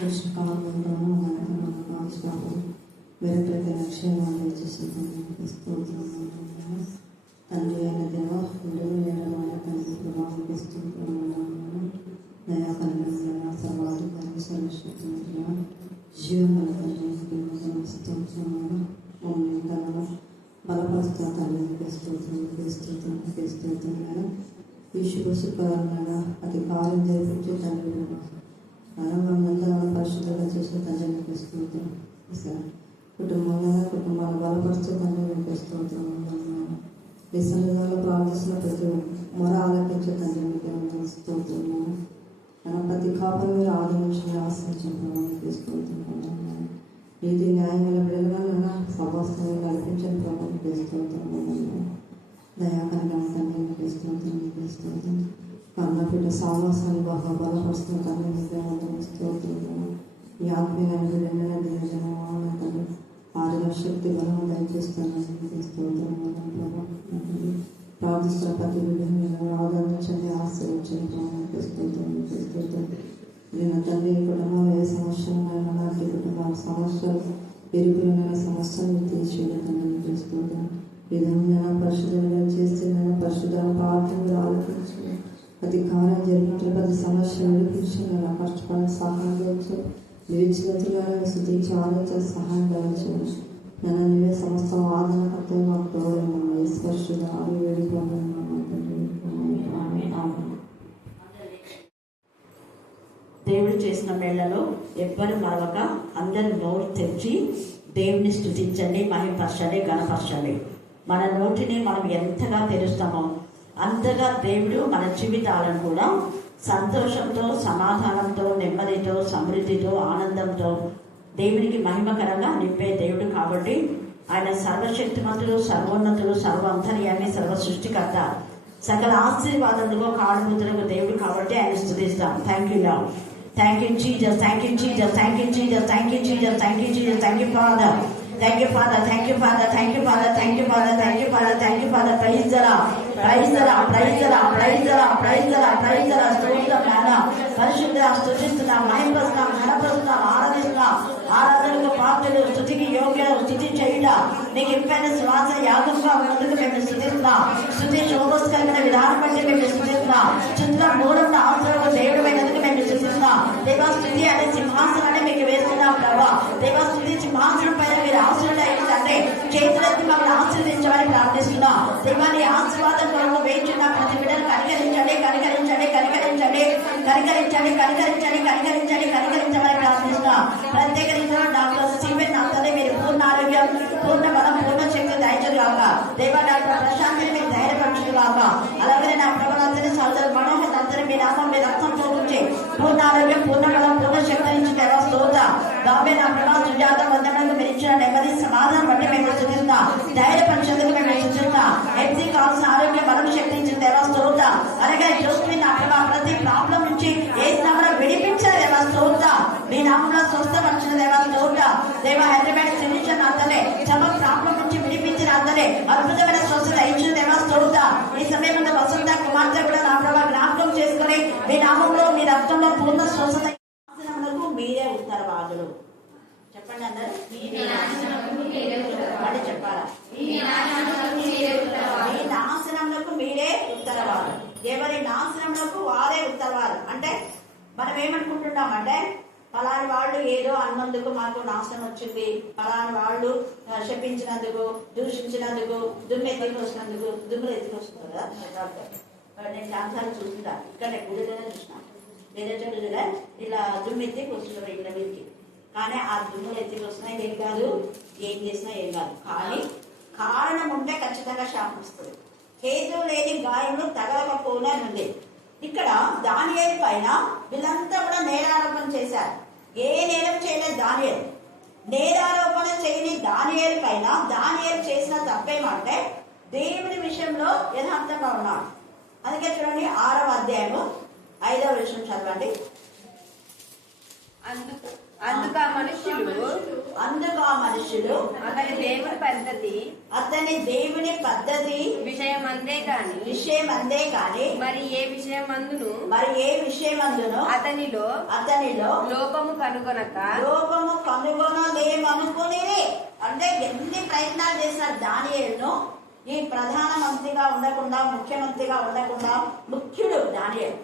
వర్షకాలంలోనూ మనకు మన కాల్సినప్పుడు వేరే ప్రతి లక్ష్యాలు చేసేస్తున్నాను స్తోత్రం తండ్రి అయిన దేవ ఇందులో తండ్రి ప్రభావం ఇస్తున్నాను కలిగి జీవన తండ్రి స్తోత్రములు మమ్మల్ని బలపరుస్తా తండ్రి స్తోత్రం స్తోత్రం స్తోత్రం ఈ శుభ అతి కార్యం జరిపించే తండ్రి మనందరూ పరిశుద్ధంగా చేసే తండ్రి మీకు స్తోత్రం. సార్ కుటుంబంలో కుటుంబాలు బలపరిచే తండ్రి మీకు స్తోత్రం. ప్రార్థిస్తున్న ప్రతి మొర ఆలపించే తండ్రి మీకు మనం ప్రతి కాపలు మీరు ఆదరించిన ఆశ్రయించడం మీకు స్తోత్రం. నీతి న్యాయముల విడుదల సమస్తం నడిపించిన ప్రభావం మీకు దయాకరంగా తండ్రి మీకు స్తోత్రం మీకు స్తోత్రం. కన్నపీఠ సాహసాన్ని బాగా బలపరుస్తున్న తండ్రి మీకు స్తోత్రం ఈ ఆత్మీయ బిడ్డలైన తండ్రి శక్తి బలం దయచేస్తున్నాను మీకు స్తోత్రం ప్రభావం ప్రార్థిస్తున్న ప్రతి బిడ్డని ఆదరించండి ఆశ్రయించండి స్తోత్రం మీకు స్తోత్రం. నేను తండ్రి కుటుంబం ఏ సమస్యలైనా నాటి కుటుంబాల సమస్యలు పెరుగుతున్న సమస్యలు తీర్చేయడం చేస్తున్నాను విధంగా పరిశుద్ధంగా చేస్తున్నాను పరిశుద్ధ ప్రార్థనలు ఆలోచించి ప్రతి కార్యం జరిపించిన ప్రతి సమస్యలు నిరూపించి నా కష్టపడిన సహాయం చేయొచ్చు నిరీక్షితులుగా శుద్ధించి ఆలోచన సహాయం కలిగించు నన్ను నీవే సమస్త ఆదరణ కర్తవ్యం మాకు తోడైనా స్పర్శగా అవి వెళ్ళిపోవాలి దేవుడు చేసిన మేళ్ళలో ఎవ్వరు మరవక అందరు నోరు తెచ్చి దేవుని స్థుతించండి మహిమపరచండి గణపరచండి. మన నోటిని మనం ఎంతగా తెరుస్తామో అంతగా దేవుడు మన జీవితాలను కూడా సంతోషంతో సమాధానంతో నెమ్మదితో సమృద్ధితో ఆనందంతో దేవునికి మహిమకరంగా నింపే దేవుడు కాబట్టి ఆయన సర్వశక్తిమంతుడు సర్వోన్నతుడు సర్వ అంతర్యాన్ని సర్వ సృష్టికర్త సకల ఆశీర్వాదములకు కాడుమూతులకు దేవుడు కాబట్టి ఆయన స్థుతిస్తాం. Thank you love thank you Jesus thank you Jesus thank you Jesus thank you Jesus thank you Jesus thank you Father thank you Father thank you Father thank you Father thank you Father thank you Father thank you Father praise దరా praise దరా praise దరా praise దరా praise దరా praise దరా స్తోత్రం నాయన పరిశుద్ధ స్తుతిస్తున్నాం. మహిమస్తున్నాం ఘనపరుస్తున్నాం. ఆరాధిస్తున్నాం. ఆరాధనకు పాత్రలు. స్థుతికి యోగ్య స్థుతి చేయుట. నీకు ఇంపైన శ్వాస యాగంగా ఉన్నందుకు మేము స్థుతిస్తున్నాం స్థుతి శోభస్ కలిగిన విధానం బట్టి మేము స్థుతిస్తున్నాం చిత్ర మూలంలో అవసరం దేవుడు అయినందుకు మేము స్థుతిస్తున్నాం దేవా స్థుతి అనే సింహాసనం దేవా స్థుతి సింహాసనం పైన మీరు అవసరం ఏంటంటే చేతులెత్తి మమ్మల్ని ఆశీర్వదించమని ప్రార్థిస్తున్నాం. దేవాన్ని ఆశీర్వాదం కొరకు వేయించిన ప్రతి బిడ్డను కనికరించండి కనికరించండి కనికరించండి కనికరించండి కనికరించండి కనికరించండి కనికరించమని ప్రార్థిస్తున్నాం. ప్రత్యేక డాక్టర్ సిమెంట్ అంతనే మీరు పూర్ణ ఆరోగ్యం పూర్ణ బలం పూర్ణ శక్తి దయచుగాక దేవా డాక్టర్ ప్రశాంతిని మీరు ధైర్యపరచుగాక అలాగే నా ప్రభావంతని సోదరు మనోహర్ అంతని మీ నామం మీ రక్తంతో పోతుంచే పూర్ణ ఆరోగ్యం పూర్ణ బలం పూర్ణ నుంచి దేవా స్తోత బాబే నా ప్రభా సుజాత వందనకు మీరు ఇచ్చిన నెమ్మది సమాధానం బట్టి మేము చూస్తున్నాం ధైర్యపరిచేందుకు మేము చూస్తున్నాం ఎంపీ కావాల్సిన ఆరోగ్య బలం శక్తి ఇచ్చిన దేవా స్తోత అలాగే చూసుకుని నా ప్రభా ప్రతి ప్రాబ్లం నుంచి ఏ స్థానం విడిపించిన దేవా స్తోత మీ నామంలో స్వస్థపరిచిన దేవా స్తోత దేవా హైదరాబాద్ సిరిచిన అతనే. చమ ప్రాబ్లం నుంచి విడిపించిన అతనే. అద్భుతమైన స్వస్థత ఇచ్చిన దేవా స్తోత ఈ సమయంలో వసంత కుమార్తె కూడా నా ప్రభా చేసుకుని మీ నామంలో మీ రక్తంలో పూర్ణ స్వస్థత మీరే ఉత్తరవాదులు. చెప్పండి అందరు. చెప్పాలా? ఈ నాశనములకు మీరే ఉత్తరవాదు ఎవరి నాశనములకు వారే ఉత్తరవాదు అంటే మనం ఏమనుకుంటున్నామంటే పలాని వాళ్ళు ఏదో అన్నందుకు మాకు నాశనం వచ్చింది. పలాని వాళ్ళు శపించినందుకు దూషించినందుకు దుమ్ము ఎత్తుకొచ్చినందుకు దుమ్ములు ఎత్తుకొస్తున్నారు కదా. డాక్టర్ మరి నేను చాలాసార్లు చూసిందా ఇక్కడ గుడిలోనే చూసిన వేరే ఇలా దుమ్ము ఎత్తి వస్తున్నారు ఇక్కడ మీదకి. కానీ ఆ దుమ్ములు ఎత్తికి వస్తున్నాయి ఏం కాదు ఏం చేసినా ఏం కాదు. కానీ కారణం ఉంటే ఖచ్చితంగా శాపం వస్తుంది. హేతు లేని గాయములు తగలకపోనే ఉంది ఇక్కడ దానియేలు పైన వీళ్ళంతా కూడా నేరారోపణ చేశారు. ఏ నేరం చేయలేదు దానియేలు. నేరారోపణ చేయని దానియేలు పైన దానియేలు చేసిన తప్పేమంటే దేవుని విషయంలో యథార్థంగా ఉన్నాడు. అందుకే చూడండి ఆరవ అధ్యాయము ఐదవ విషయం చదవండి. అందుకు ఆ మనుష్యులు అందుకు ఆ మనుషులు అతని దేవుని పద్ధతి అతని దేవుని పద్ధతి విషయం అందే కాని విషయం అందే కాని మరి ఏ విషయం అందును మరి ఏ విషయమందును అతనిలో అతనిలో లోపము కనుగొనక లోపము కనుగొనలేమనుకుని అంటే ఎన్ని ప్రయత్నాలు చేశారు దానియేలును? ఈ ప్రధాన మంత్రిగా ఉండకుండా ముఖ్యమంత్రిగా ఉండకుండా ముఖ్యుడు దానియేలు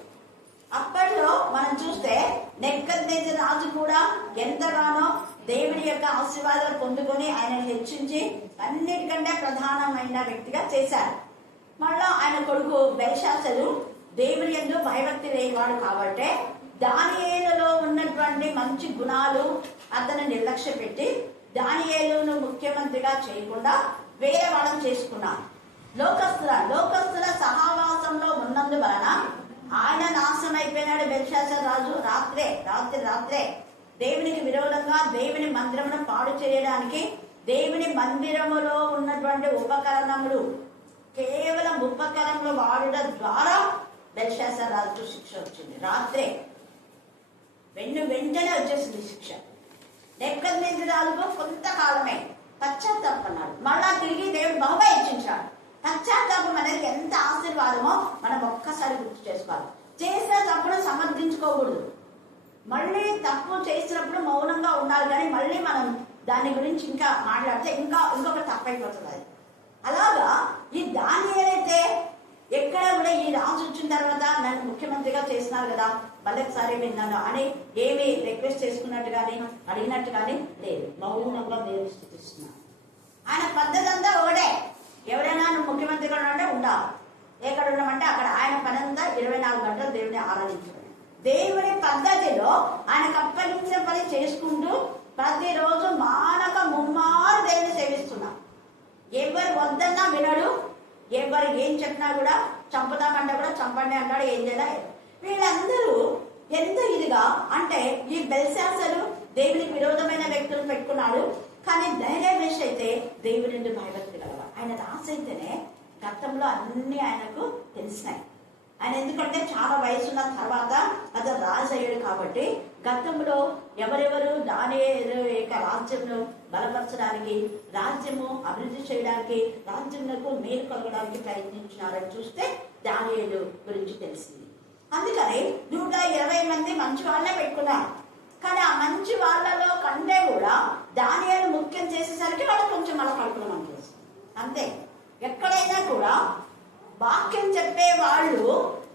అప్పట్లో మనం చూస్తే నెక్కద్నేజ రాజు కూడా ఎంతగానో దేవుడి యొక్క ఆశీర్వాదాలు పొందుకొని ఆయన హెచ్చించి అన్నిటికంటే ప్రధానమైన వ్యక్తిగా చేశారు. మళ్ళా ఆయన కొడుకు బెల్షాసలు దేవుని ఎందు భయభక్తి లేనివాడు కాబట్టే దానియేలులో ఉన్నటువంటి మంచి గుణాలు అతను నిర్లక్ష్య పెట్టి దానియేలును ముఖ్యమంత్రిగా చేయకుండా వేరే వాళ్ళని చేసుకున్నాడు లోకస్తుల లోకస్తుల ఉన్నందు ఉన్నందువలన ఆయన నాశనం అయిపోయినాడు బెల్షాసర్ రాజు. రాత్రే రాత్రి రాత్రే దేవునికి విరోధంగా దేవుని మందిరమును పాడు చేయడానికి దేవుని మందిరములో ఉన్నటువంటి ఉపకరణములు కేవలం ఉపకరణములు వాడడం ద్వారా బెల్షాసర్ రాజుకు శిక్ష వచ్చింది. రాత్రే వెన్ను వెంటనే వచ్చేసింది శిక్ష. నెక్కద్నేజరాలకు కొంతకాలమే పశ్చాత్తాపన్నాడు మళ్ళా తిరిగి దేవుడు బహుగా హెచ్చించాడు. పశ్చాత్తాపం అనేది ఎంత ఆశీర్వాదమో మనం ఒక్కసారి గుర్తు చేసుకోవాలి. చేసిన తప్పును సమర్థించుకోకూడదు. మళ్ళీ తప్పు చేసినప్పుడు మౌనంగా ఉండాలి కానీ మళ్ళీ మనం దాని గురించి ఇంకా మాట్లాడితే ఇంకా ఇంకొక తప్పు అయిపోతుంది అది అలాగా ఈ దాన్ని ఏదైతే ఎక్కడ కూడా ఈ రాజు వచ్చిన తర్వాత నన్ను ముఖ్యమంత్రిగా చేసినారు కదా మళ్ళొకసారి విన్నాను అని ఏమి రిక్వెస్ట్ చేసుకున్నట్టు కానీ అడిగినట్టు కానీ లేదు. మౌనంగా దేవుని స్థుతిస్తున్నాను ఆయన పద్ధతి అంతా ఒకటే. ఎవరైనా ముఖ్యమంత్రి కూడా ఉంటే ఉండాలి. ఎక్కడ ఉండమంటే అక్కడ ఆయన పని అంతా ఇరవై నాలుగు గంటలు దేవుని ఆరాధించడం. దేవుని పద్ధతిలో ఆయనకు అప్పగించిన పని చేసుకుంటూ ప్రతిరోజు మానక ముమ్మారు దేవుని సేవిస్తున్నాం. ఎవరు వద్దన్నా వినడు. ఎవరు ఏం చెప్పినా కూడా చంపుదామంటే కూడా చంపండి అంటాడు ఏం చేయాలి. వీళ్ళందరూ ఎంత ఇదిగా అంటే ఈ బెల్శాసలు దేవునికి విరోధమైన వ్యక్తులు పెట్టుకున్నాడు. కానీ ధైర్యమేష్ అయితే దేవుడి నుండి భయభక్తి గలవాడు ఆయన రాసి అయితేనే గతంలో అన్ని ఆయనకు తెలిసినాయి. ఆయన ఎందుకంటే చాలా వయసున్న తర్వాత అతను రాజు అయ్యాడు కాబట్టి గతంలో ఎవరెవరు దాని యొక్క రాజ్యంను బలపరచడానికి రాజ్యము అభివృద్ధి చేయడానికి రాజ్యములకు మేలు కలగడానికి ప్రయత్నించినారని చూస్తే దానియుడు గురించి తెలిసింది. అందుకని నూట ఇరవై మంది మంచి వాళ్ళే పెట్టుకున్నారు. కానీ ఆ మంచి వాళ్ళలో కంటే కూడా దానియాలు ముఖ్యం చేసేసరికి వాళ్ళు కొంచెం మన కడుపులో మనకి అంతే. ఎక్కడైనా కూడా వాక్యం చెప్పే వాళ్ళు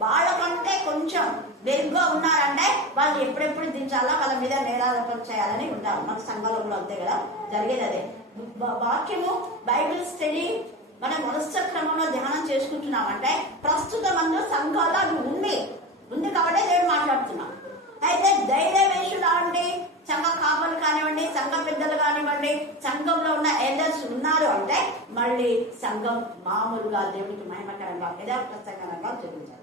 వాళ్ళకంటే కొంచెం మెరుగ్గా ఉన్నారంటే వాళ్ళు ఎప్పుడెప్పుడు దించాలా వాళ్ళ మీద నేరారోపణ చేయాలని ఉంటారు మన సంఘంలో కూడా అంతే కదా జరిగేది అదే. వాక్యము బైబిల్ స్టడీ మనం వరుస క్రమంలో ధ్యానం చేసుకుంటున్నామంటే ప్రస్తుతం అందులో సంఘాలు అవి ఉన్నాయి ఉంది కాబట్టి నేను మాట్లాడుతున్నాం. అయితే ధైర్యవేషు అండి సంఘ కాపలు కానివ్వండి సంఘ పెద్దలు కానివ్వండి సంఘంలో ఉన్న ఎల్డర్స్ ఉన్నారు అంటే మళ్ళీ సంఘం మామూలుగా దేవుడికి మహిమకరంగా యథాప్రసంగరంగా జరుగుతారు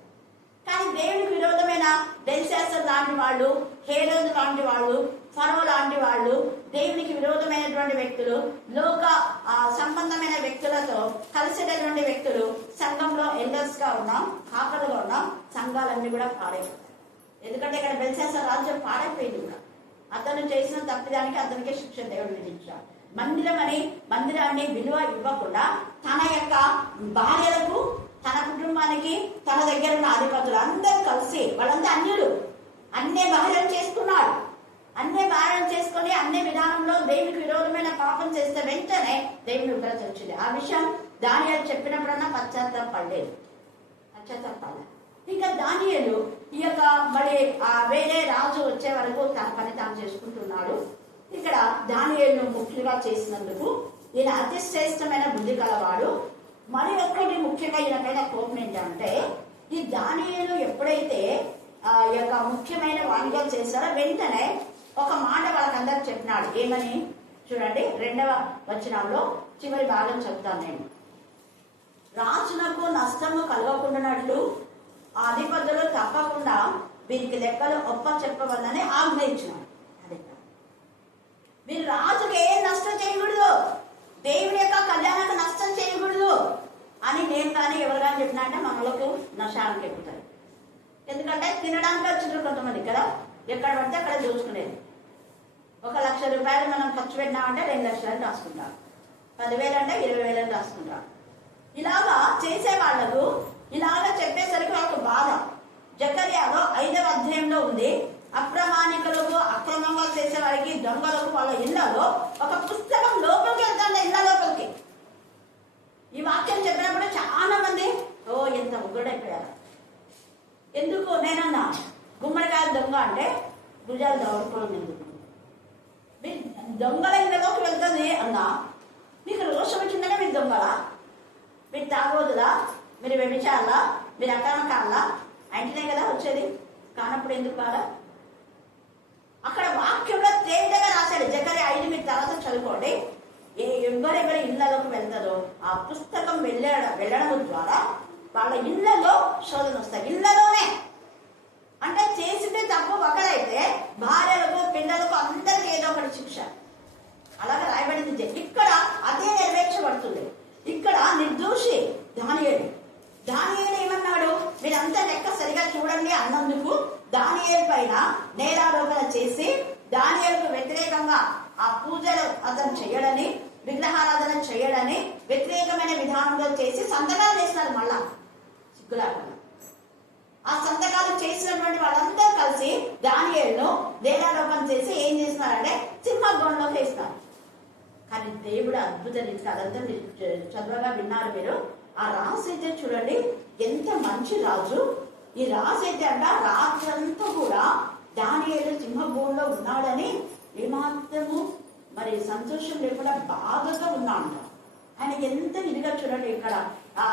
కానీ దేవుడికి విరోధమైన? బెల్శాసర్ లాంటి వాళ్ళు హేరోజు లాంటి వాళ్ళు ఫరో లాంటి వాళ్ళు దేవునికి విరోధమైనటువంటి వ్యక్తులు లోక సంబంధమైన వ్యక్తులతో కలిసేటటువంటి వ్యక్తులు సంఘంలో ఎల్డర్స్గా ఉన్నాం కాపలుగా ఉన్నాం సంఘాలన్నీ కూడా పాడైపోతాయి. ఎందుకంటే ఇక్కడ బెల్శాసర్ రాజ్యం పాడైపోయింది కూడా. అతను చేసిన తప్పిదానికి అతనికే శిక్ష దేవుడు విధించాడు. మందిరం అని మందిరాన్ని విలువ ఇవ్వకుండా తన యొక్క భార్యలకు తన కుటుంబానికి తన దగ్గర ఉన్న అధిపతులు అందరూ కలిసి వాళ్ళంతా అన్యులు అన్నే భార్యం చేసుకున్నాడు. అన్నే భారం చేసుకొని అన్నే విధానంలో దేవునికి విరోధమైన పాపం చేస్తే వెంటనే దేవుని ఉగ్రత వచ్చింది ఆ విషయం దానియాలు చెప్పినప్పుడన్నా పశ్చాత్తాపడలేదు పశ్చాత్తాపడలేదు ఇంకా దానియలు ఈ యొక్క మరి ఆ వేరే రాజు వచ్చే వరకు తన పని తాను చేసుకుంటున్నాడు. ఇక్కడ దానియలను ముఖ్యంగా చేసినందుకు ఈయన అతి శ్రేష్టమైన బుద్ధి కలవాడు. మరి ఒక్కటి ముఖ్యంగా ఈయన పైన కోపం ఏంటంటే ఈ దానియలు ఎప్పుడైతే ఆ యొక్క ముఖ్యమైన వాణిజ్యాలు చేస్తారో వెంటనే ఒక మాట వాళ్ళకందరికి చెప్పినాడు. ఏమని? చూడండి రెండవ వచనంలో చివరి భాగం చెప్తాను నేను. రాజునకు నష్టము కలగకుండానట్లు అధిపతులు తప్పకుండా వీరికి లెక్కలు ఒప్ప చెప్పవద్దని ఆగ్రహించినాడు అదే మీరు రాజుకి ఏం నష్టం చేయకూడదు? దేవుని యొక్క కళ్యాణానికి నష్టం చేయకూడదు అని నేను కానీ ఎవరు కానీ చెప్పినా అంటే మనలకు నష్టానికి ఎక్కుతారు. ఎందుకంటే తినడానికి వచ్చిండ్రు కొంతమంది కదా? ఎక్కడ పడితే అక్కడ చూసుకునేది ఒక లక్ష రూపాయలు మనం ఖర్చు పెట్టినామంటే రెండు లక్షలని రాసుకుంటాం. పదివేలు అంటే ఇరవై వేలని రాసుకుంటాం. ఇలాగా చేసే వాళ్ళకు ఇలాగా చెప్పేసరికి వాళ్ళకు బాధ. జకర్యాలో ఐదవ అధ్యాయంలో ఉంది అప్రమాణికులకు అక్రమంగా చేసే వారికి దొంగలకు వాళ్ళ ఇళ్ళలో ఒక పుస్తకం లోపలికి వెళ్తాడు ఇళ్ళ లోపలికి. ఈ వాక్యం చెప్పినప్పుడు చాలా మంది ఓ ఎంత ఉగ్గుడైపోయారు ఎందుకు నేనన్నా? గుమ్మడికాయ దొంగ అంటే భుజాలు దవడుకోవడం ఎందుకు దొంగల ఇళ్ళలోకి వెళ్తుంది అన్నా? మీకు రోషం వచ్చిందనే మీరు దొంగలా? మీరు తాగోదులా? మీరు వ్యభిచారులా? మీరు అక్రమకారులా? అంటేనే కదా వచ్చేది. కానప్పుడు ఎందుకు కాదా అక్కడ వాక్యంలో తేజగా రాశాడు జకరి ఐదు మీరు తర్వాత చదువుకోండి. ఏ ఎవరెవరి ఇళ్ళలోకి వెళ్తారో ఆ పుస్తకం వెళ్ళడం వెళ్ళడం ద్వారా వాళ్ళ ఇళ్ళలో శోధన వస్తాయి. ఇళ్ళలోనే అంటే చేసిందే తప్పు ఒకరైతే భార్యలకు పిల్లలకు అందరికీ ఏదో ఒకటి శిక్ష. అలాగే రాయబడింది ఇక్కడ అదే నెరవేర్చబడుతుంది. ఇక్కడ నిర్దోషి దానియేలు. దానియేలు ఏమన్నాడు? మీరంతా లెక్క సరిగా చూడండి అన్నందుకు దానియేలు పైన నేరారోపణ చేసి దానియేలుకు వ్యతిరేకంగా ఆ పూజలు అతను చేయడని విగ్రహారాధన చేయడని వ్యతిరేకమైన విధానంలో చేసి సంతకాలు చేస్తారు మళ్ళా. సిగ్గులాకుండా. ఆ సంతకాలు చేసినటువంటి వాళ్ళందరూ కలిసి దానియేలును నేరారోపణ చేసి ఏం చేస్తున్నారంటే సింహగోణంలో వేస్తారు ఆయన దేవుడు అద్భుత రీతిగా అదంతా మీరు చదవగా విన్నారు మీరు? ఆ రాజు అయితే చూడండి ఎంత మంచి రాజు. ఈ రాజు అయితే అంట రాత్రంతా కూడా దానియేలు సింహభూమిలో ఉన్నాడని ఏమాత్రము మరి సంతోషం లేకుండా బాధగా ఉన్నాడు ఆయన ఎంత ఇదిగా చూడండి ఇక్కడ. ఆ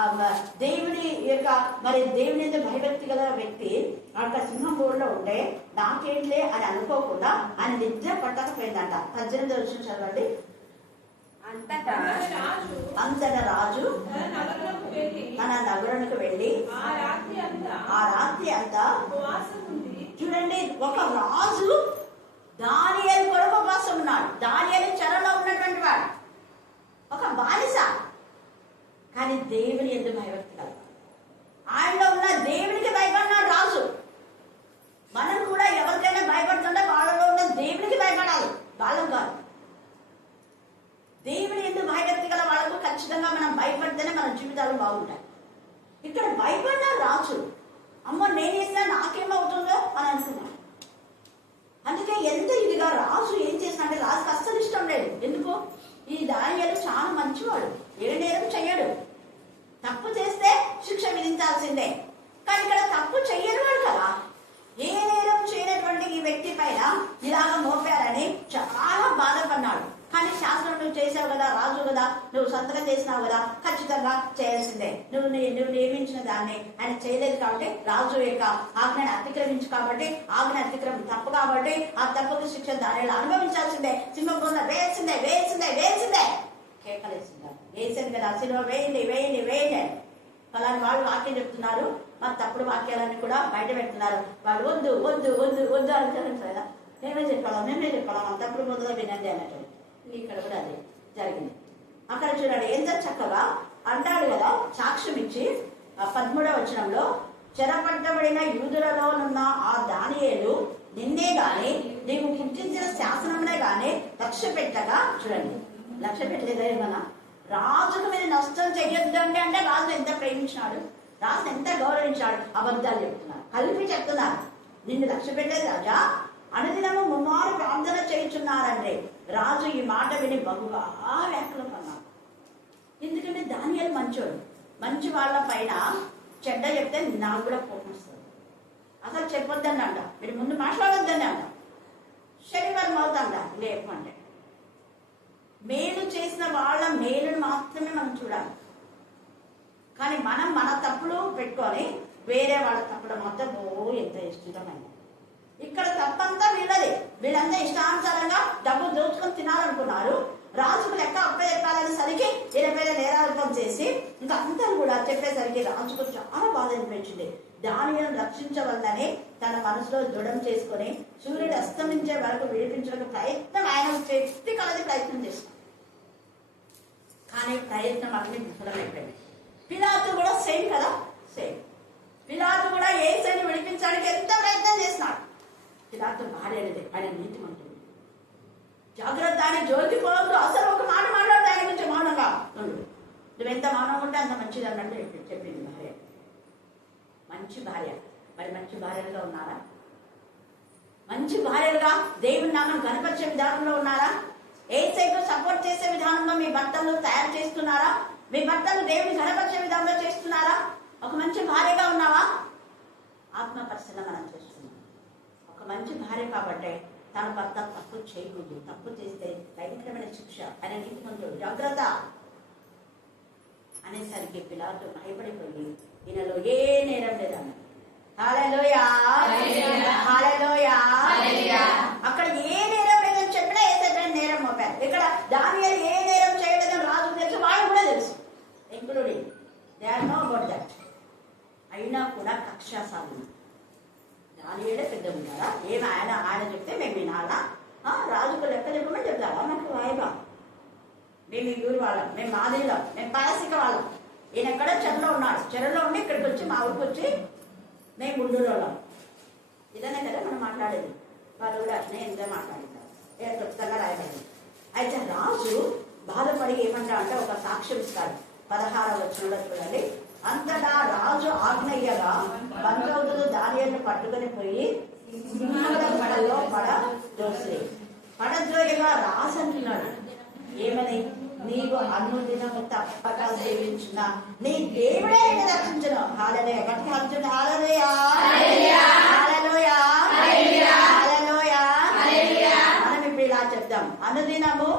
దేవుని యొక్క మరి దేవుని యొక్క భయభక్తి గల వ్యక్తి అక్కడ సింహం బోర్డులో ఉంటే నాకేంట్లే అని అనుకోకుండా ఆయన నిద్ర పట్టకపోయిందంట. పద్దెనిమిది వచ్చిన చదవండి. అంతటా రాజు. అంతట రాజు తన నగరునికి వెళ్ళి ఆ రాత్రి అంతా ఆ రాత్రి అంతా ఉపవాసం ఉండి చూడండి ఒక రాజు దానియేలు కొరకు ఉపవాసం ఉన్నాడు దానియేలు చెరలో ఉన్నటువంటి వాడు ఒక బానిస కానీ దేవుని ఎందుకు భయభక్తి కలదు ఆయనలో ఉన్న దేవునికి భయపడినాడు రాజు మనం కూడా ఎవరికైనా భయపడుతుంటే వాళ్ళలో ఉన్న దేవునికి భయపడాలి వాళ్ళం కాదు దేవుని ఎందుకు భయభక్తి గల వాళ్ళకు ఖచ్చితంగా మనం భయపడితేనే మన జీవితాలు బాగుంటాయి ఇక్కడ భయపడిన రాజు అమ్మ నేను చేసినా నాకేమవుతుందో అని అనుకున్నాను అందుకే ఎంత ఇదిగా రాజు ఏం చేసినంటే రాజుకి అస్సలు ఇష్టం లేదు ఎందుకు ఈ దానియాలు చాలా మంచివాడు ఏ నేరం చెయ్యడు తప్పు చేస్తే శిక్ష విధించాల్సిందే కానీ ఇక్కడ తప్పు చెయ్యని వాడు కదా ఏ నేరం చేయనటువంటి ఈ వ్యక్తి పైన ఇలాగ మోపారని చాలా బాధపడ్డాడు కానీ శాస్త్రం నువ్వు చేసావు కదా రాజు కదా నువ్వు సంతకం చేసినావు కదా ఖచ్చితంగా చేయాల్సిందే నువ్వు నియమించిన దాన్ని ఆయన చేయలేదు కాబట్టి రాజు యొక్క ఆజ్ఞను అతిక్రమించు కాబట్టి ఆజ్ఞ అతిక్రమం తప్పు కాబట్టి ఆ తప్పుకు శిక్ష దానిలో అనుభవించాల్సిందే. సింహబృంద వేసిందే వేసిందే వేసిందే. కేకలేసిందా వేసింది కదా సినిమా వేయండి వేయండి వేయండి అని. ఫలాని వాళ్ళు వాక్యం చెప్తున్నారు. మా తప్పుడు వాక్యాలన్నీ కూడా బయట పెడుతున్నారు. వాళ్ళు వద్దు వద్దు వద్దు వద్దు అంటారు కదా. మేమే చెప్పాలా మేమే చెప్పాలా? మన తప్పుడు ముందుగా వినండి అన్నట్టు. ఇక్కడ కూడా అదే జరిగింది. అక్కడ చూడండి ఎంత చక్కగా అంటాడు కదా సాక్ష్యం ఇచ్చి పద్మూడవ పదమూడవ వచనంలో చెరపట్టబడిన యూదులలోనున్న ఆ దానియేలు నిన్నే గాని నీకు పుట్టించిన శాసనమునే గాని లక్ష్య పెట్టగా చూడండి. లక్ష్య పెట్టలేదా ఏమన్నా? రాజుకు మీద నష్టం చేయొద్దండి అంటే రాజు ఎంత ప్రేమించినాడు? రాజు ఎంత గౌరవించాడు అబద్ధాలు చెప్తున్నారు. కలిపి చెప్తున్నారు. నిన్ను లక్ష్య పెట్టలేదు రాజా. అనుదినము ముమ్మారు ప్రార్థన చేయుచున్నారంటే రాజు ఈ మాట విని బహుగా వ్యాఖ్యలు ఎందుకంటే దానియాలు మంచోడు. మంచి వాళ్ళ పైన చెడ్డ చెప్తే నాకు కూడా కోపం వస్తుంది. అసలు చెప్పొద్దండి అంట. మీరు ముందు మాట్లాడొద్దని అంట. శనివారం అవుతుందా? లేకుంటే మేలు చేసిన వాళ్ళ మేలును మాత్రమే మనం చూడాలి. కానీ మనం మన తప్పులు పెట్టుకొని వేరే వాళ్ళ తప్పులు మాత్రం ఓ ఎంత ఇష్టమైంది. ఇక్కడ తప్పంతా వీళ్ళది. వీళ్ళంతా ఇష్టానుసారంగా డబ్బు దోచుకొని తినాలనుకున్నారు. రాజుకు లెక్క అప్పచెప్పాలని సరికి ఇరవై మీద నేరారోపణ చేసి ఇంకా అంతా కూడా చెప్పేసరికి రాజుకు చాలా బాధ అనిపించింది. దానిని రక్షించవల్లని తన మనసులో దృఢం చేసుకొని సూర్యుడు అస్తమించే వరకు విడిపించడానికి ప్రయత్నం ఆయన శక్తి కలది ప్రయత్నం చేస్తాం కానీ ప్రయత్నం అన్ని విఫలమైపోయింది. పిలాతు కూడా సేమ్ కదా? సేమ్. పిలాతు కూడా ఏ సైని విడిపించడానికి ఎంత ప్రయత్నం చేస్తున్నాడు పిలాతు భార్యది ఆయన నీతిమంతుడు. జాగ్రత్త అని జోలికి పోవద్దు. అసలు ఒక మాట మాట్లాడు ఆయన గురించి మౌనంగా. ఉండు నువ్వెంత మౌనంగా ఉంటే అంత మంచిది అన్నట్టు చెప్పింది భార్య. మంచి భార్య. మరి మంచి భార్యలుగా ఉన్నారా? మంచి భార్యలుగా దేవుని నామం కనపరిచే విధానంలో ఉన్నారా? ఏసైకు సపోర్ట్ చేసే విధానంలో మీ భర్తలు తయారు చేస్తున్నారా? మీ భర్తలు దేవుని కనపరిచే విధానంలో చేస్తున్నారా? ఒక మంచి భార్యగా ఉన్నావా? ఆత్మ పరిశీలన మనం చేస్తున్నాం. ఒక మంచి భార్య కాబట్టి తన భర్త తప్పు చేయకూడదు. తప్పు చేస్తే భయంకరమైన శిక్ష ఆయన నీతి ముందు జాగ్రత్త! అనేసరికి పిల్లలు భయపడిపోయి ఈయనలో ఏ నేరం లేదన్న హల్లెలూయా! హల్లెలూయా అక్కడ ఏ నేరం లేదని చెప్పినా ఏదైతే నేరం మోపారు ఇక్కడ దానియాలు ఏ నేరం చేయలేదని రాజు తెలుసు వాళ్ళు కూడా తెలుసు including they are know about that అయినా కూడా కక్ష సాధన దానియేడే పెద్ద ఉన్నారా ఏమి ఆయన ఆయన చెప్తే మేము వినాలా ఆ, రాజుకు లెక్క చెప్పమని చెప్తారా నాకు వాయిబా మేము ఈ ఊరు వాళ్ళం మేము మాదిరిలో మేము పాలసిక వాళ్ళం. ఈయన ఎక్కడ? చెరలో ఉన్నాడు. చెరలో ఉండి ఇక్కడికి వచ్చి మా ఊరికి వచ్చి మేము గుండూరు వాళ్ళం ఇదనే కదా మనం మాట్లాడేది. వాళ్ళు కూడా అట్లనే ఇంత మాట్లాడతారు ఏ క్లుప్తంగా రాయలేదు. అయితే రాజు బాధపడి ఏమంటా అంటే ఒక సాక్ష్యం ఇస్తాడు. పదహారవ వచ్చిన చూడండి. అంతటా రాజు ఆగ్నయ్యగా బంధువులు దానియను పట్టుకుని పోయి పడలో పడ దోసి పడద్రోయగా రాసంటున్నాడు ఏమని? నీవు అన్ను దినము తప్పక సేవించిన నీ దేవుడే రక్షించును హాలలోయ. గట్టి అర్జున్ హాలలోయ. మనం ఇప్పుడు ఇలా చెప్దాం. అనుదినము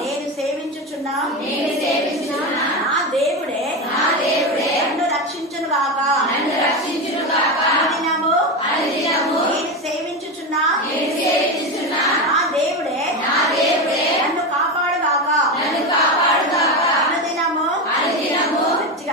నేను సేవించుచున్న నేను సేవించుచున్న నా దేవుడే నా దేవుడే నన్ను రక్షించును గాక నన్ను రక్షించును గాక అనుదినము అనుదినము నేను సేవించుచున్న నేను సేవించుచున్న నా దేవుడే నా దేవుడే నన్ను కాపాడు గాక నన్ను కాపాడు గాక అనుదినము అనుదినము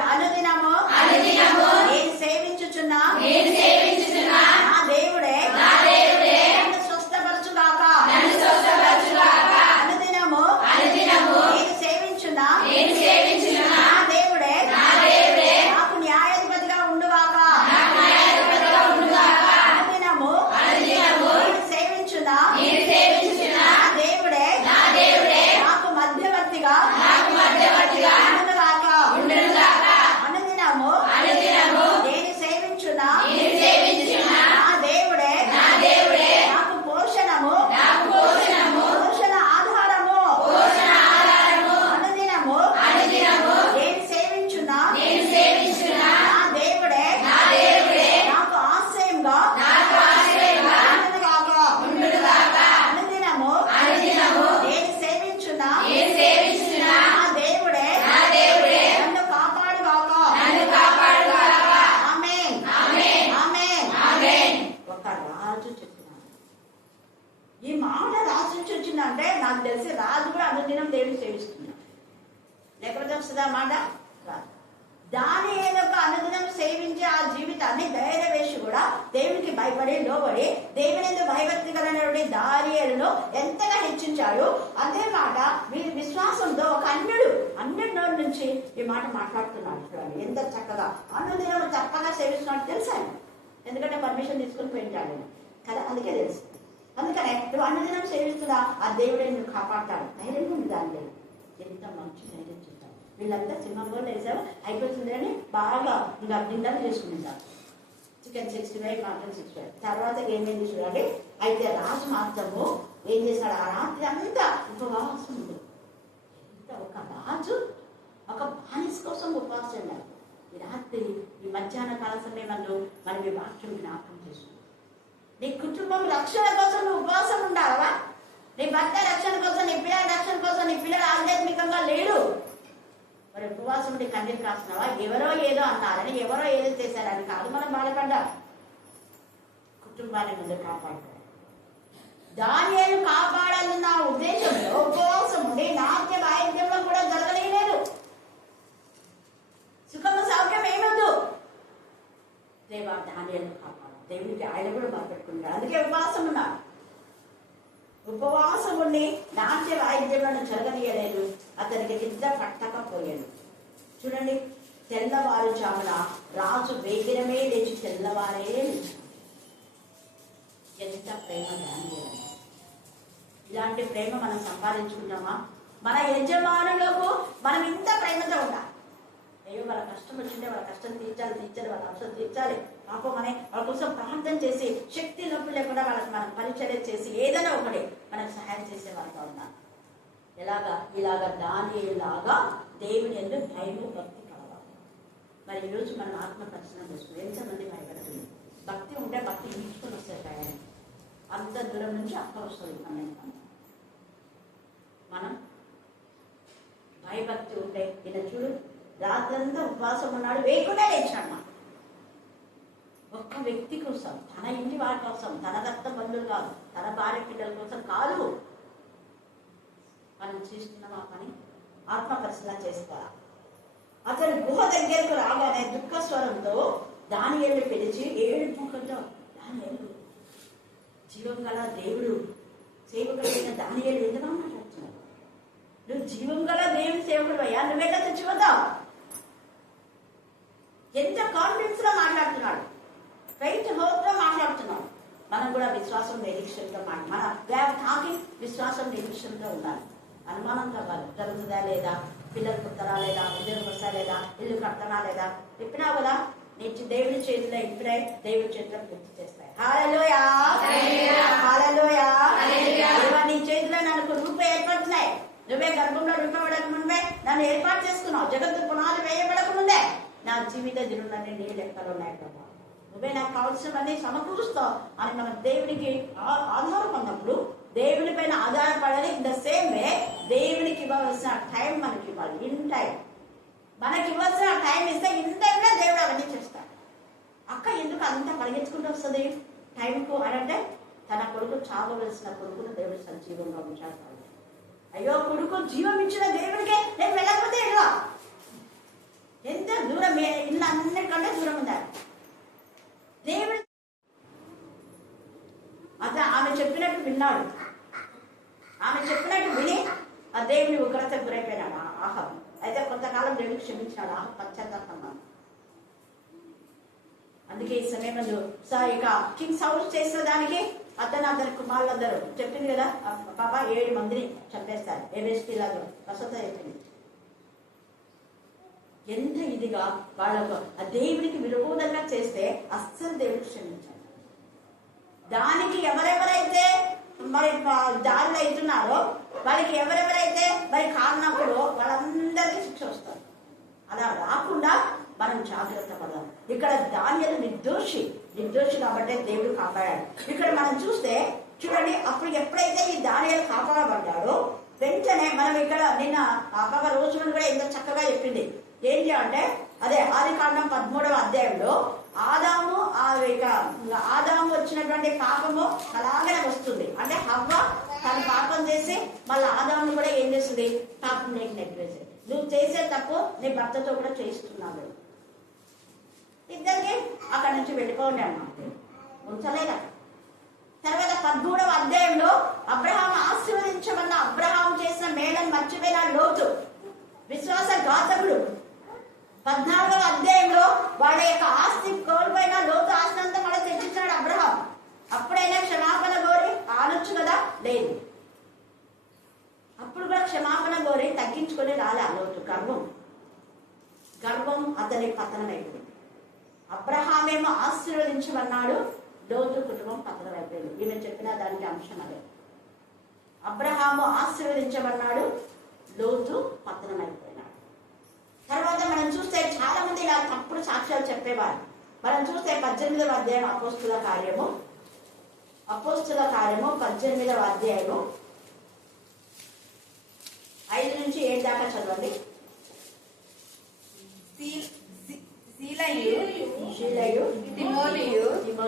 అనుదినము అనుదినము నేను సేవించుచున్న నేను సేవించుచున్న నా దేవుడే నా దేవుడే నన్ను స్వస్థపరచు గాక నన్ను స్వస్థపరచు గాక అనుదినము అనుదినము నేను సేవించున్న నేను సేవించున్న నా దేవుడే నా దేవుడే నాకు న్యాయాధిపతిగా ఉండుగాక నాకు న్యాయాధిపతిగా ఉండుగాక అనుదినము అనుదినము నేను సేవించున్న నేను సేవించున్న నా దేవుడే నా దేవుడే నాకు మధ్యవర్తిగా నాకు మధ్యవర్తిగా ఉండుగాక ఉండుగాక అనుదినము అనుదినము నేను సేవించున్న నేను సేవించున్న నా దేవుడే నా దేవుడే నాకు పోషణము నాకు పోషణము పోషణ ఆధారము పోషణ ఆధారము అనుదినము అనుదినము నేను సేవించున్న నేను సేవించున్న నా దేవుడే నా దేవుడే నాకు ఆశ్రయంగా నాకు ఆశ్రయంగా ఉండుగాక ఉండుగాక అనుదినము అనుదినము నేను సేవించున్న నేను సేవించున్న నా దేవుడే నా దేవుడే నన్ను కాపాడుగాక నన్ను కాపాడుగాక ఆమేన్ ఆమేన్ ఆమేన్ ఆమేన్ ఒక రాజు చెప్పినాడు ఈ మాట రాజు నుంచి వచ్చిందంటే నాకు తెలిసి రాజు కూడా అనుదినం దేవుని సేవిస్తున్నాడు లేకపోతే వస్తుందా మాట? రాదు దాని ఏదో అనుగుణం సేవించి ఆ జీవితాన్ని ధైర్య వేసి కూడా దేవునికి భయపడి లోబడి దేవుని ఎందుకు భయభక్తి కలిగినటువంటి దారిలో ఎంతగా హెచ్చించాడు? అదే మాట వీరి విశ్వాసంతో ఒక అన్యుడు అన్యుడు నోటి నుంచి ఈ మాట మాట్లాడుతున్నాడు ఎంత చక్కగా. అనుదినం చక్కగా సేవిస్తున్నాడు తెలుసా? ఎందుకంటే పర్మిషన్ తీసుకుని పెంచాడు కదా? అందుకే తెలుసు. అందుకనే నువ్వు అన్నదినం సేవిస్తున్నా ఆ దేవుడే నువ్వు కాపాడతాడు. ధైర్యం ఉంది దాని ఎంత మంచి ధైర్యం వీళ్ళంతా సింహంలో వేసావు అయిపోతుంది బాగా ఇంకా దిండాలు చేసుకుంటారు. Chicken sixty five mutton sixty five తర్వాత ఏమైంది చూడండి అయితే రాజు మాత్రము ఏం చేశాడు? ఆ రాత్రి అంతా ఉపవాసం ఉంది ఒక రాజు ఒక బానిస కోసం ఉపవాసం ఉన్నారు ఈ రాత్రి ఈ మధ్యాహ్న కాల సమయంలో మనం ఈ వాక్యం జ్ఞాపకం చేసుకుంటాం నీ కుటుంబం రక్షణ కోసం నువ్వు ఉపవాసం ఉండాలవా? నీ భర్త రక్షణ కోసం నీ పిల్లల రక్షణ కోసం నీ పిల్లలు ఆధ్యాత్మికంగా లేడు మరి ఉపవాసం ఉండి కన్నీరు కాస్తున్నావా? ఎవరో ఏదో అన్నారని ఎవరో ఏదో చేశారని కాదు మనం బాధపడ్డా కుటుంబాన్ని ముందు కాపాడుకోవాలి దానిని కాపాడాలన్న ఉద్దేశంలో ఉపవాసం ఉండి నాట్య వాయిద్యంలో కూడా జరగలేదు సుఖమ సౌఖ్యం ఏమద్దు? దేవా ధాన్యాలను కాపాడు. దేవునికి ఆయన కూడా బాధపెట్టుకుంటాడు అందుకే ఉపవాసం ఉన్నారు ఉపవాసం ఉండి నాట్య వాయిద్యములను జరగనీయలేదు అతనికి నిద్ర పట్టకపోయాడు చూడండి తెల్లవారుజామున రాజు వేగిరమే లేచి తెల్లవారే ఎంత ప్రేమ దాని ఇలాంటి ప్రేమ మనం సంపాదించుకుంటామా? మన యజమానులకు మనం ఇంత ప్రేమతో ఉండాలి అయ్యో వాళ్ళ కష్టం వచ్చింటే వాళ్ళ కష్టం తీర్చాలి తీర్చాలి వాళ్ళ అవసరం తీర్చాలి. పాపం అనే వాళ్ళ కోసం ప్రార్థన చేసి శక్తి నొప్పి లేకుండా వాళ్ళకి మనం పరిచర్య చేసి ఏదైనా ఒకటి మనకు సహాయం చేసే వాళ్ళతో ఉన్నాం ఎలాగా? ఇలాగా దాని లాగా దేవుని ఎందుకు భయము భక్తి కలవాలి. మరి ఈరోజు మనం ఆత్మ దర్శనం చేసుకుని ఎంతమంది భయపడుతుంది భక్తి ఉంటే భక్తి ఈడ్చుకొని వస్తాయి భయాన్ని అంత దూరం నుంచి అక్క వస్తుంది మనం మనం భయభక్తి ఉంటే ఇలా చూడు రాత్రంతా ఉపవాసం ఉన్నాడు వేయకుండా లేచాడు మాట ఒక్క వ్యక్తి కోసం తన ఇంటి వారి కోసం తన రక్త బంధువులు కాదు తన భార్య పిల్లల కోసం కాదు. మనం చేస్తున్నాం ఆ పని ఆత్మపరిశీలన చేసుకోవాలి అతను గుహ దగ్గరకు రాగానే దుఃఖ స్వరంతో దాని ఏళ్ళు పిలిచి ఏడు ముఖంతో దాని ఏళ్ళు జీవం గల దేవుడు సేవకుడైన దాని ఏళ్ళు ఎందుకు మాట్లాడుతున్నావు నువ్వు జీవం గల దేవుడు సేవకుడు అయ్యా నువ్వే కదా చచ్చిపోతావు ఎంత కాన్ఫిడెన్స్లో మాట్లాడుతున్నాడు? రైట్ హోప్తో మాట్లాడుతున్నాడు. మనం కూడా విశ్వాసం నిరీక్షణతో మాట మన టాకింగ్ విశ్వాసం నిరీక్షణతో ఉండాలి. అనుమానం కావాలి జరుగుతుందా లేదా? పిల్లలు పుట్టరా లేదా? ఉద్యోగం వస్తా లేదా? ఇల్లు కడతానా లేదా? చెప్పినావు కదా నీకు దేవుని చేతిలో ఇప్పుడే దేవుని చేతిలో పూర్తి చేస్తాయి. హాలలోయా నీ చేతిలో నన్ను రూపాయి ఏర్పడుతున్నాయి. నువ్వే గర్భంలో రూపబడక ముందే నన్ను ఏర్పాటు చేసుకున్నావు. జగత్తు పునాలు వేయబడక ముందే నా జీవిత దినులన్నీ నీ లెక్కలు ఉన్నాయి ప్రభా. నువ్వే నాకు కావాల్సినవన్నీ సమకూరుస్తావు. అని మనం దేవునికి ఆ- ఆధారం దేవుని పైన ఆధారపడాలి. ఇన్ ద సేమ్ వే దేవునికి ఇవ్వవలసిన టైం మనకి ఇవ్వాలి. ఇన్ టైం మనకి ఇవ్వాల్సిన టైం ఇస్తే ఇన్ టైంలో దేవుడు అవన్నీ చేస్తాడు అక్క ఎందుకు అంతా పరిగెత్తుకుంటూ వస్తుంది? టైంకు అని అంటే తన కొడుకు చావవలసిన కొడుకును దేవుడు సజీవంగా ఉంచాడు. అయ్యో కొడుకు జీవం ఇచ్చిన దేవుడికే నేను వెళ్ళకపోతే ఎలా? ఎంత దూరం? ఏ- ఇల్లు అన్నిటికంటే దూరం ఉన్నారు దేవుడు అతను ఆమె చెప్పినట్టు విన్నాడు. ఆమె చెప్పినట్టు విని ఆ దేవుని ఉగ్రత గురైపోయినాడు ఆహా. అయితే కొంతకాలం దేవుడికి క్షమించాడు ఆహా పశ్చాత్తాపం అందుకే ఈ సమయంలో సార్ ఇక కింగ్ హౌస్ చేసిన దానికి అతను అతని కుమారులందరూ చెప్పింది కదా పాప ఏడు మందిని చంపేస్తారు. ఏబిఎస్పీ లాగా చెప్పింది ఎంత ఇదిగా వాళ్ళకు ఆ దేవునికి విరోధంగా చేస్తే అస్సలు దేవుడు క్షమించాడు. దానికి ఎవరెవరైతే మరి ప- దారిలో అవుతున్నారో వాళ్ళకి ఎవరెవరైతే మరి కారణప్పుడు వాళ్ళందరికీ శిక్ష వస్తారు. అలా రాకుండా మనం జాగ్రత్త పడాలి. ఇక్కడ ధాన్యాలు నిర్దోషి నిర్దోషి కాబట్టి దేవుడు కాపాడాడు. ఇక్కడ మనం చూస్తే చూడండి అప్పుడు ఎప్పుడైతే ఈ ధాన్యాలు కాపాడబడ్డాడో వెంటనే మనం ఇక్కడ నిన్న పాప రోజు కూడా ఎంతో చక్కగా చెప్పింది. ఏంటి అంటే అదే ఆది కాండం పదమూడవ అధ్యాయంలో ఆదాము ఆ ఇక ఆదాము వచ్చినటువంటి పాపము అలాగనే వస్తుంది. అంటే హవ్వ తను పాపం చేసి మళ్ళీ ఆదాము కూడా ఏం చేస్తుంది? పాపం నీకు నెట్వేసి నువ్వు చేసే తప్పు నీ భర్తతో కూడా చేస్తున్నావు ఇద్దరికి అక్కడి నుంచి వెళ్ళిపోండి అన్నమాట ఉంచలేదా తర్వాత పద్మూడవ అధ్యాయంలో అబ్రహాం ఆశీర్వదించమన్న అబ్రహాం చేసిన మేడం మర్చిపోయిన లోతు. విశ్వాస ఘాతకుడు. పద్నాలుగవ అధ్యాయంలో వాళ్ళ యొక్క ఆస్తి కోల్పోయిన లోతు ఆస్తి అంతా మళ్ళీ తెచ్చిచ్చాడు అబ్రహాం. అప్పుడైనా క్షమాపణ కోరి ఆలోచన కదా లేదు. అప్పుడు కూడా క్షమాపణ కోరి తగ్గించుకొని రాలే లోతు. గర్వం. గర్వం అతని పతనం అయిపోయింది అబ్రహామేమో ఆశీర్వదించమన్నాడు లోతు కుటుంబం పతనం అయిపోయింది ఈమె చెప్పిన దానికి అంశం అదే. అబ్రహాము ఆశీర్వదించమన్నాడు లోతు పతనం తర్వాత మనం చూస్తే చాలా మంది ఇలా తప్పుడు సాక్ష్యాలు చెప్పేవారు. మనం చూస్తే పద్దెనిమిదవ అధ్యాయం అపోస్తుల కార్యము. అపోస్తుల కార్యము పద్దెనిమిదవ అధ్యాయము. ఐదు నుంచి ఏడు దాకా చదవండి. సీ-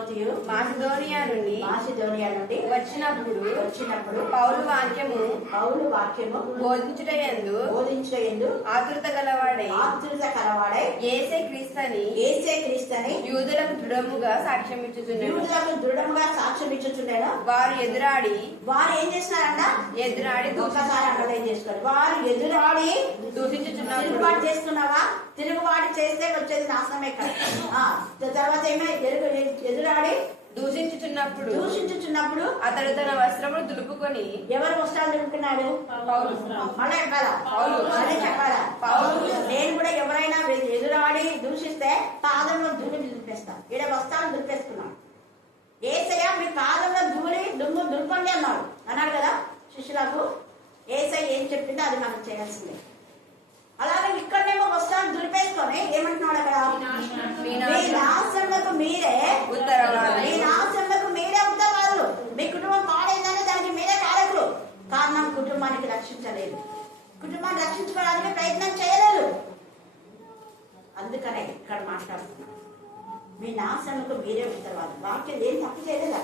తిమోతియు మాసిదోనియా నుండి మాసిదోనియా నుండి వచ్చినప్పుడు వచ్చినప్పుడు పౌలు వాక్యము పౌలు వాక్యము బోధించుటయందు బోధించయందు ఆతృత గలవాడై ఆతృత కలవాడై ఏసే క్రీస్తని ఏసే క్రీస్తని యూదులకు దృఢముగా సాక్ష్యం ఇచ్చుచున్నాడు యూదులకు దృఢంగా సాక్ష్యం ఇచ్చుచుండేను వారు ఎదురాడి వారు ఏం చేస్తున్నారంట? ఎదురాడి ఒక్కసారి అండర్లైన్ చేసుకోండి వారు ఎదురాడి దూషించుచున్నప్పుడు తిరుగుబాటు చేస్తున్నావా? తిరుగుబాటు చేస్తే వచ్చేది నాశనమే కదా. తర్వాత ఏమో? ఎదురు ఎదురాడి దూషించుచున్నప్పుడు దూషించుచున్నప్పుడు అతడు తన వస్త్రములు దులుపుకొని ఎవరు వస్త్రాలు తిరుగుతున్నాడు పౌలు. మళ్ళీ చెప్పాలా? పౌలు. మళ్ళీ చెప్పాలా? పౌలు. నేను కూడా ఎవరైనా ఎదురాడి దూషిస్తే పాదంలో దుమ్ము దులిపేస్తాను ఈడ వస్త్రాలు దులిపేస్తున్నాను ఏసయ్య మీ పాదంలో ధూళి దుమ్ము దులపండి అన్నాడు. అన్నాడు కదా శిష్యులకు. ఏసై ఏం చెప్పిందో అది మనం చేయాల్సిందే. వస్త్రాలు దులిపేసుకొని ఏమంటున్నాడు అక్కడ? మీ నాశనలకు మీరే. మీ నాశనలకు మీరే ఉత్తరవాదులు. మీ కుటుంబం పాడైందని దానికి మీరే కారకులు. కారణం కుటుంబానికి రక్షించలేదు. కుటుంబాన్ని రక్షించుకోవడానికి ప్రయత్నం చేయలేదు. అందుకనే ఇక్కడ మాట్లాడుతున్నాం. మీ నాశనకు మీరే ఉత్తరవాదు వాక్యం ఏం తప్పు చేయలేదా?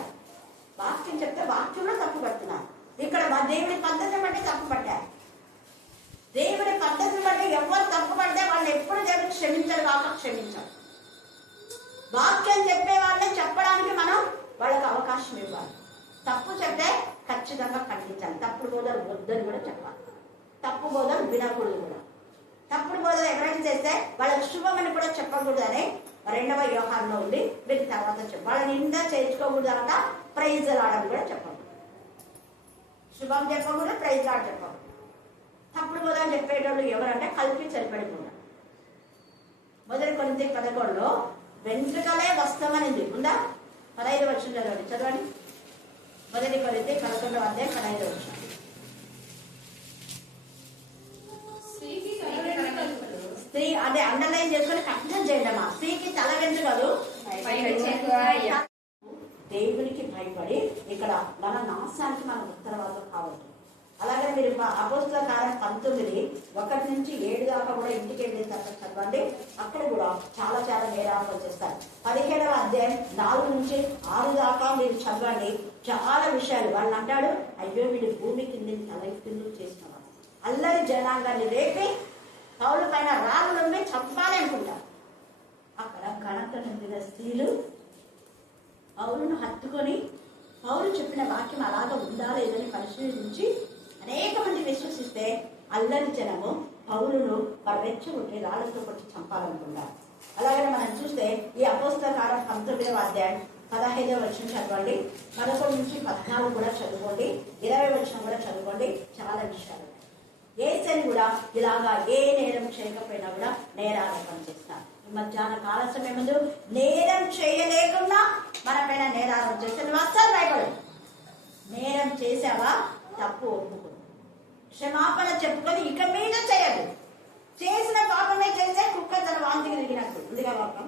వాక్యం చెప్తే వాక్యంలో తప్పు పడుతున్నారు. ఇక్కడ మా దేవుడి పద్ధతిని బట్టి తప్పు పట్టారు దేవుడి పద్ధతిని బట్టి ఎవరు తప్పు పడితే వాళ్ళు ఎప్పుడు దేవుడు క్షమించరు కాక క్షమించరు. వాక్యం చెప్పే వాళ్ళని చెప్పడానికి మనం వాళ్ళకి అవకాశం ఇవ్వాలి. తప్పు చెప్తే ఖచ్చితంగా ఖండించాలి. తప్పుడు బోధలు వద్దని కూడా చెప్పాలి. తప్పు బోధలు వినకూడదు కూడా. తప్పుడు బోధలు ఎవరైనా చేస్తే వాళ్ళకి శుభమని కూడా చెప్పకూడదని రెండవ వ్యూహాల్లో ఉంది మీకు తర్వాత చెప్ప. వాళ్ళని నిందా చేయించుకోకూడదు అనక ప్రైజ్ రావడం కూడా చెప్పకూడదు. శుభం చెప్పకూడదు ప్రైజ్ ఆడ చెప్పకూడదు. తప్పుడు బోధలు చెప్పేటోళ్ళు ఎవరంటే కలిపి సరిపడిపోతారు మొదటి కొరింథీ పదకొండులో వెంట్రుకలే వస్తామనింది. ఉందా? పదహైదు వచ్చిన చదవండి. చదవండి. మొదటి కొరింథీ పదకొండవ అధ్యాయం పదహైదు వచ్చిన వెంట్రుకలు స్త్రీ అంటే అండర్లైన్ చేసుకొని కఠినం చేయండి అమ్మా. స్త్రీకి తల వెంట్రుకలు దేవునికి భయపడి ఇక్కడ మన నాశానికి మనం ఉత్తరవాదం కావద్దు. అలాగే మీరు అపోస్తుల కాలం పంతొమ్మిది ఒకటి నుంచి ఏడు దాకా కూడా ఇంటికి వెళ్ళిన తర్వాత చదవండి. అక్కడ కూడా చాలా చాలా నేరాలు చేస్తారు పదిహేడవ అధ్యాయం నాలుగు నుంచి ఆరు దాకా మీరు చదవండి. చాలా విషయాలు. వాళ్ళు అంటాడు అయ్యో వీడు భూమి కింద తలెత్తులు చేసిన అల్లరి జనాంగాన్ని రేపి పౌల పైన రాళ్ళు చంపాలి అనుకుంటారు అక్కడ కణక నిండిన స్త్రీలు పౌరును హత్తుకొని పౌరు చెప్పిన వాక్యం అలాగ ఉందా లేదని పరిశీలించి అనేక మంది విశ్వసిస్తే అల్లరి జనము పౌరులు రెచ్చగొట్టి రాళ్ళతో కొట్టి చంపాలనుకున్నారు అలాగే మనం చూస్తే ఈ అపోస్తకాలం పంతొమ్మిదవ అధ్యాయం పదహైదవ వచ్చిన చదవండి. పదకొండు నుంచి పద్నాలుగు కూడా చదువుకోండి. ఇరవై వర్షం కూడా చదువుకోండి. చాలా విషయాలు. ఉన్నాయి. ఏసని కూడా ఇలాగా ఏ నేరం చేయకపోయినా కూడా నేరారోపణ చేస్తారు ఈ మధ్యాహ్న కాల సమయం నేరం చేయలేకున్నా మనమైనా పైన నేరారోపణ చేస్తే నువ్వు అస్సలు నేరం చేసావా? తప్పు ఒప్పుకో క్షమాపణ చెప్పుకొని ఇక మీద చేయదు. చేసిన పాపమే చేస్తే కుక్క తన వాంతి తిరిగినట్టు ఉందిగా పాపం